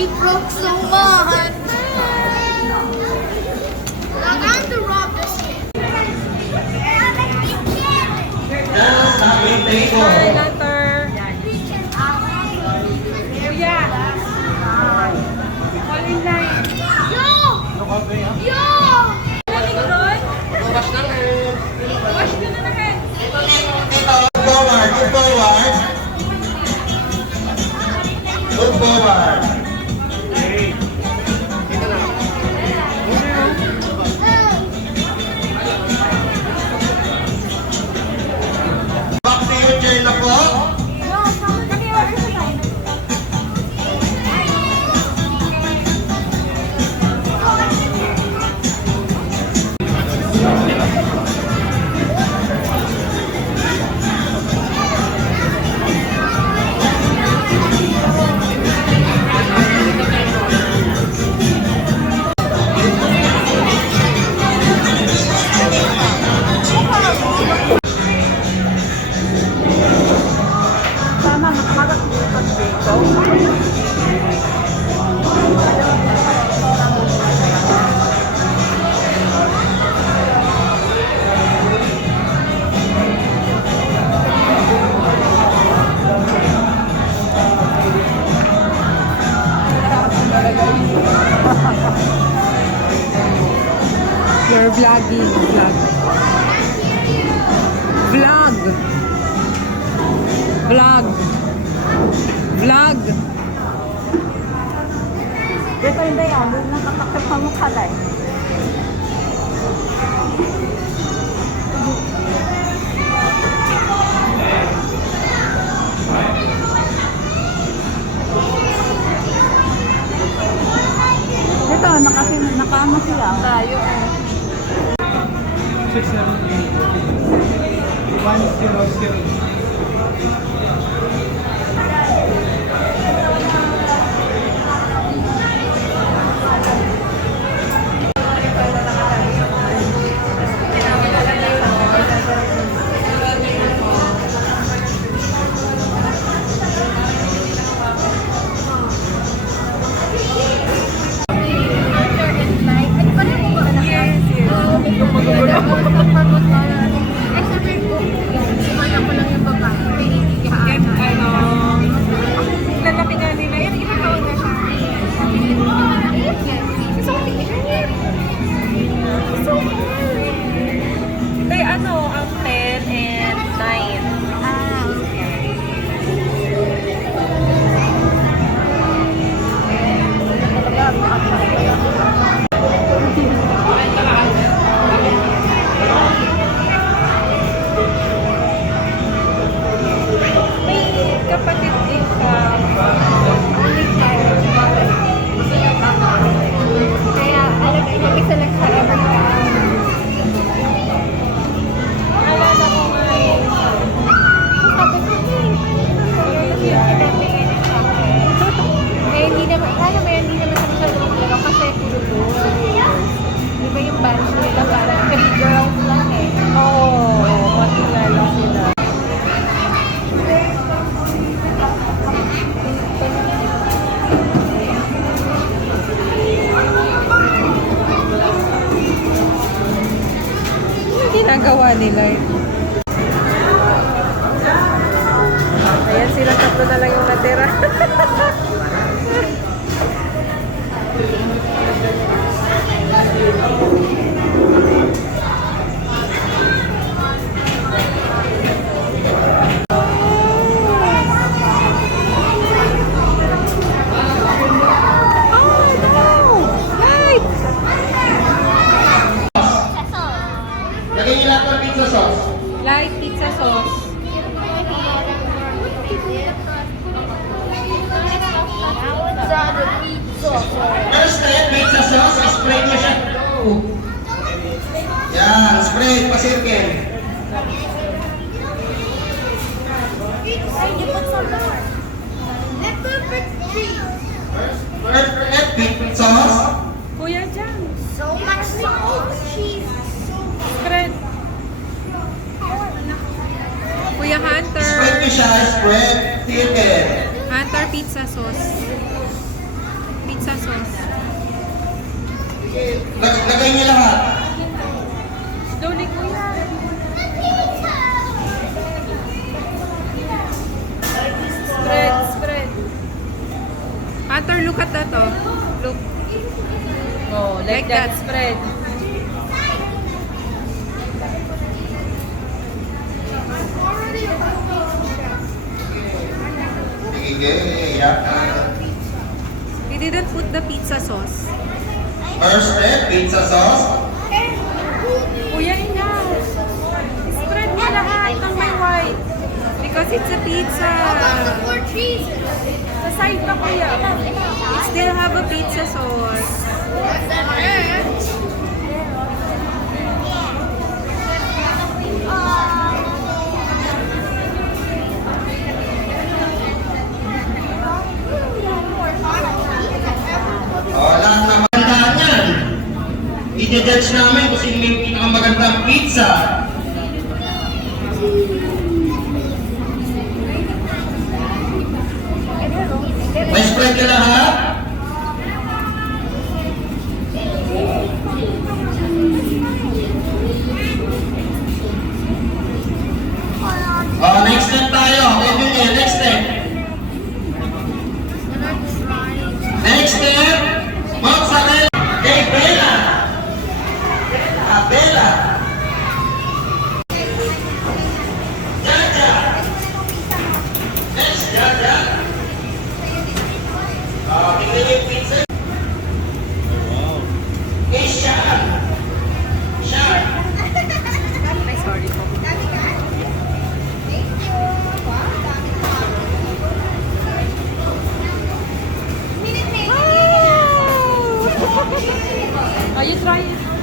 We broke so much. I'm going to rob this kid. Hunter. Kuya. All in line. Yo! Yo! Wash ka na na rin. Forward, good forward. Good forward. Back to your chair na po. You're vlogging. Vlog. Dito hindi yan, doon nakatakip sa mukha dahil. Dito, nakaano sila. Tayo eh. 678 100. Lalaki nga nila. Yan, ilang taon na siya. So hard. Tay, ano, ang 10 and 9. May kapatid din ka. Only child. Kaya, alam ko, mag-isa lang siya every time. Naalala ko nga eh. Sabi ko, eh, hindi naman, alam mo, hindi naman siya masyadong laro kasi puro girls. Di ba yung band nila parang 3 girls lang eh. Oo, makilala sila. Ano ginagawa nila eh? Ayan, sila tatlo na lang yung natira. Lagay niyo lahat ng pizza sauce. Light pizza sauce. First step, pizza sauce, spray niyo siya. Yan, spray, pa-circle. Hey, you put some more. Let's put 3. First step, pizza sauce. Kuya dyan. So much salt, cheese, so much. Spread. Kuya Hunter. Spread niyo siya, spread, circle. Hunter pizza sauce. pizza sauce. Lagay niyo lahat. Slowly, kuya. Spread, spread. Hunter, look at that, oh. Look. Oh, like that. Spread. He didn't put the pizza sauce. First step, pizza sauce. Kuya, ingat. Spread mo lahat ng may white. Because it's a pizza. More cheese. Sa side pa, kuya. It still have a pizza sauce. Lahat na magandaan yan. I-judge namin kung sino yung pinakamagandang pizza. May spread ka lahat? Next step tayo. Next step. Next step, mozzarella. Hey, Bella. Bella. Jaja. Yes, Jaja. Tingnan yung pizza. Hey, Sean. Sean. Ay, sorry po. Oh, you try it.